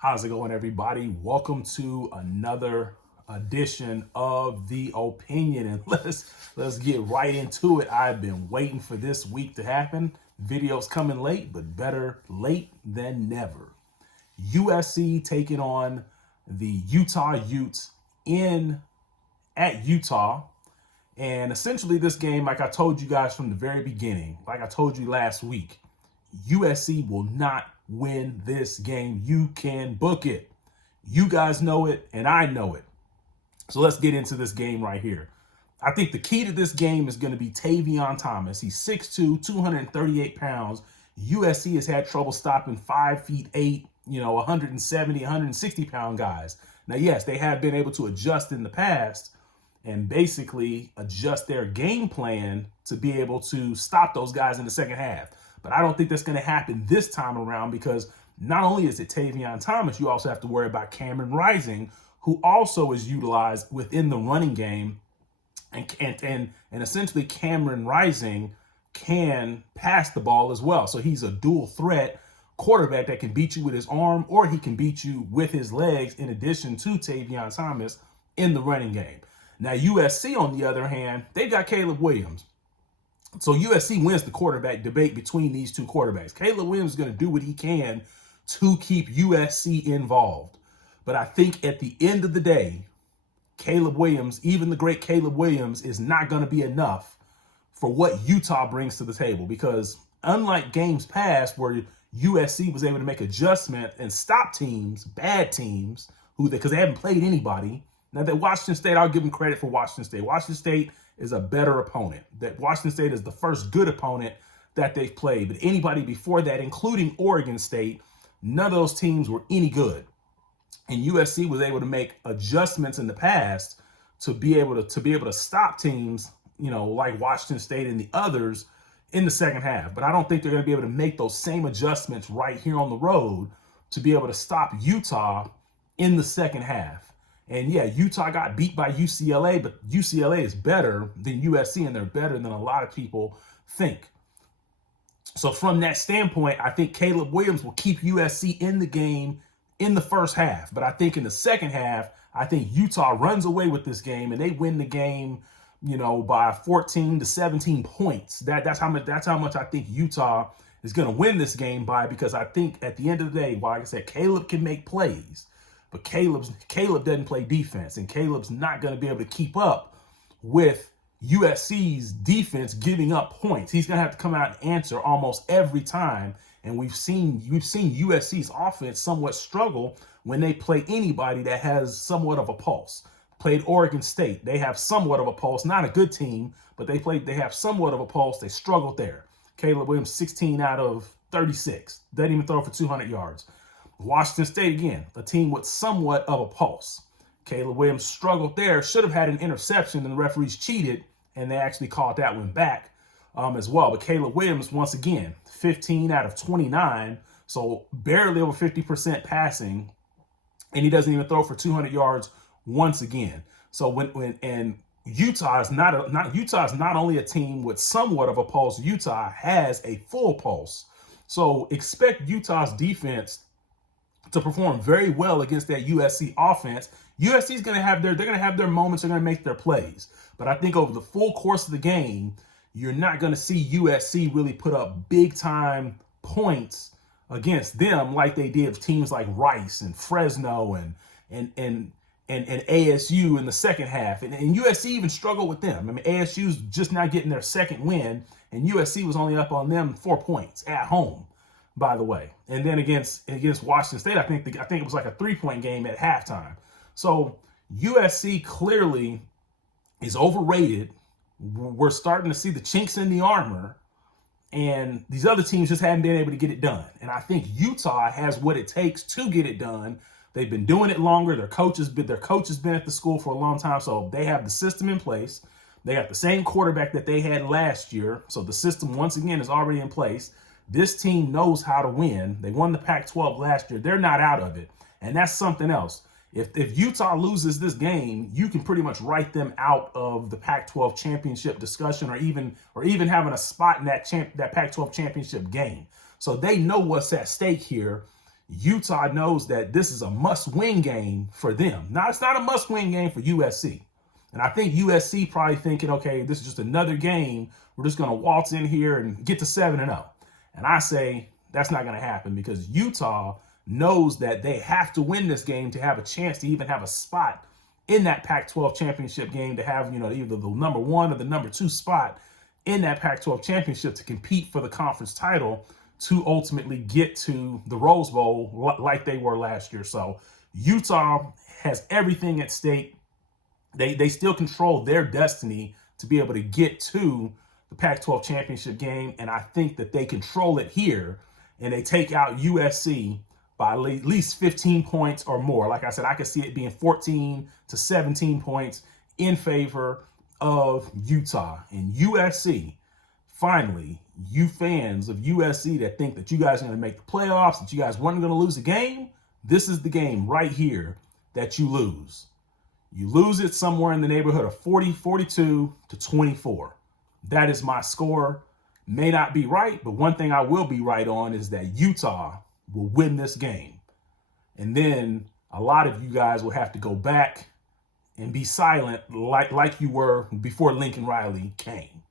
How's it going, everybody? Welcome to another edition of The Opinion, and let's get right into it. I've been waiting for this week to happen. Videos coming late, but better late than never. USC taking on the Utah Utes in at Utah. And essentially this game, like I told you guys from the very beginning, like I told you last week, USC will not win this game. You can book it. You guys know it, and I know it. So let's get into this game right here. I think the key to this game is going to be Tavion Thomas. He's 6'2", 238 pounds. USC has had trouble stopping 5'8", 170, 160-pound guys. Now, yes, they have been able to adjust in the past and basically adjust their game plan to be able to stop those guys in the second half. But I don't think that's going to happen this time around because not only is it Tavion Thomas, you also have to worry about Cameron Rising, who also is utilized within the running game. And essentially Cameron Rising can pass the ball as well. So he's a dual threat quarterback that can beat you with his arm or he can beat you with his legs in addition to Tavion Thomas in the running game. Now, USC, on the other hand, they've got Caleb Williams. So USC wins the quarterback debate between these two quarterbacks. Caleb Williams is going to do what he can to keep USC involved. But I think at the end of the day, Caleb Williams, even the great Caleb Williams, is not going to be enough for what Utah brings to the table. Because unlike games past where USC was able to make adjustment and stop teams, bad teams, because they haven't played anybody. Now that Washington State, I'll give them credit for Washington State. Washington State is a better opponent. That Washington State is the first good opponent that they've played. But anybody before that, including Oregon State, none of those teams were any good. And USC was able to make adjustments in the past to be able to stop teams, like Washington State and the others in the second half. But I don't think they're going to be able to make those same adjustments right here on the road to be able to stop Utah in the second half. And yeah, Utah got beat by UCLA, but UCLA is better than USC, and they're better than a lot of people think. So from that standpoint, I think Caleb Williams will keep USC in the game in the first half. But I think in the second half, I think Utah runs away with this game and they win the game, by 14 to 17 points. That's how much I think Utah is going to win this game by, because I think at the end of the day, like I said, Caleb can make plays. But Caleb doesn't play defense, and Caleb's not going to be able to keep up with USC's defense giving up points. He's going to have to come out and answer almost every time. And we've seen USC's offense somewhat struggle when they play anybody that has somewhat of a pulse. Played Oregon State. They have somewhat of a pulse, not a good team, but they have somewhat of a pulse. They struggled there. Caleb Williams, 16 out of 36. Doesn't even throw for 200 yards. Washington State, again, a team with somewhat of a pulse. Caleb Williams struggled there, should have had an interception, and the referees cheated, and they actually called that one back as well. But Caleb Williams, once again, 15 out of 29, so barely over 50% passing, and he doesn't even throw for 200 yards once again. So Utah is not only a team with somewhat of a pulse, Utah has a full pulse. So expect Utah's defense to perform very well against that USC offense. USC is going to have their moments. They're going to make their plays. But I think over the full course of the game, you're not going to see USC really put up big time points against them like they did with teams like Rice and Fresno and ASU in the second half. And USC even struggled with them. I mean, ASU's just not getting their second win, and USC was only up on them 4 points at home, by the way. And then against Washington State, I think it was like a 3-point game at halftime. So USC clearly is overrated. We're starting to see the chinks in the armor, and these other teams just haven't been able to get it done. And I think Utah has what it takes to get it done. They've been doing it longer. Their coach has been at the school for a long time, so they have the system in place. They got the same quarterback that they had last year, so the system once again is already in place. This team knows how to win. They won the Pac-12 last year. They're not out of it, and that's something else. If Utah loses this game, you can pretty much write them out of the Pac-12 championship discussion, or even having a spot in that Pac-12 championship game. So they know what's at stake here. Utah knows that this is a must-win game for them. Now, it's not a must-win game for USC. And I think USC probably thinking, okay, this is just another game. We're just going to waltz in here and get to 7-0. And I say that's not going to happen because Utah knows that they have to win this game to have a chance to even have a spot in that Pac-12 championship game, to have, either the number 1 or the number 2 spot in that Pac-12 championship to compete for the conference title, to ultimately get to the Rose Bowl like they were last year. So Utah has everything at stake. They still control their destiny to be able to get to the Pac-12 championship game, and I think that they control it here, and they take out USC by at least 15 points or more. Like I said, I could see it being 14 to 17 points in favor of Utah. And USC, finally, you fans of USC that think that you guys are going to make the playoffs, that you guys weren't going to lose a game, this is the game right here that you lose. You lose it somewhere in the neighborhood of 42 to 24. That is my score. May not be right, but one thing I will be right on is that Utah will win this game. And then a lot of you guys will have to go back and be silent like you were before Lincoln Riley came.